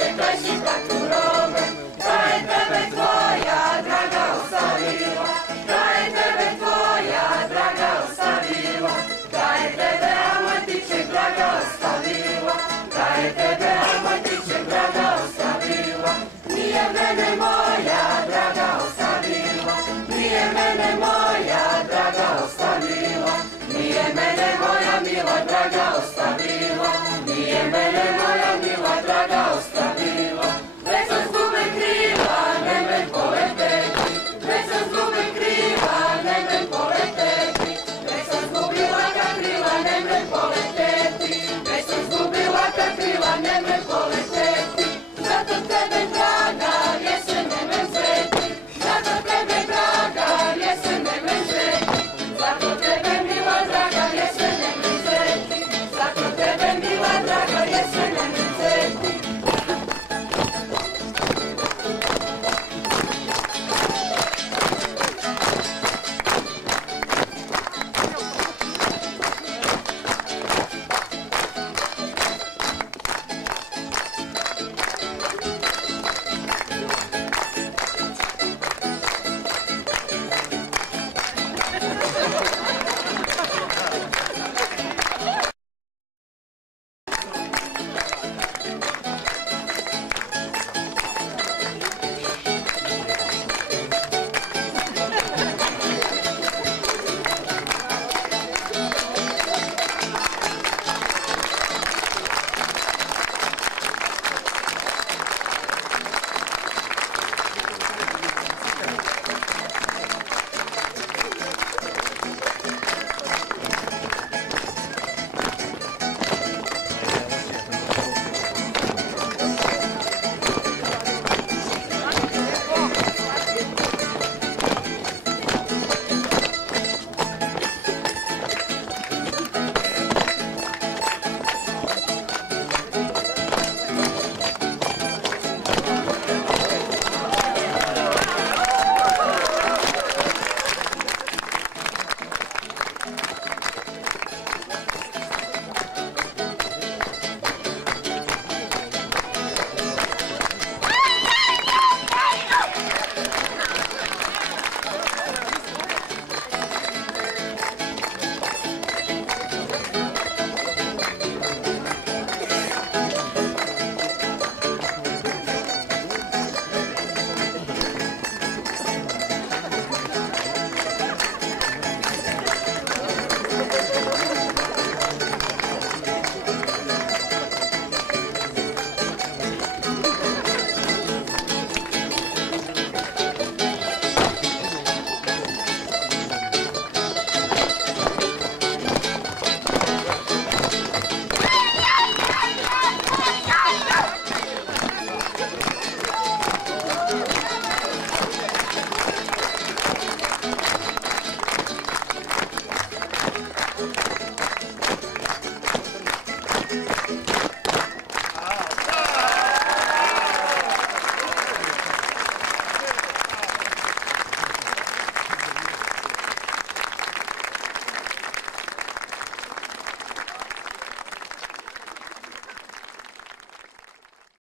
čekaš i takvu robe, da je tebe tvoja draga ostavila, da je tebe tvoja draga ostavila, da je tebe Amatićek draga ostavila, da je tebe Amatićek draga ostavila. Nije mene moja draga ostavila, nije mene moja draga ostavila, nije mene moja mila draga ostavila, nije mene moja mila draga ostavila.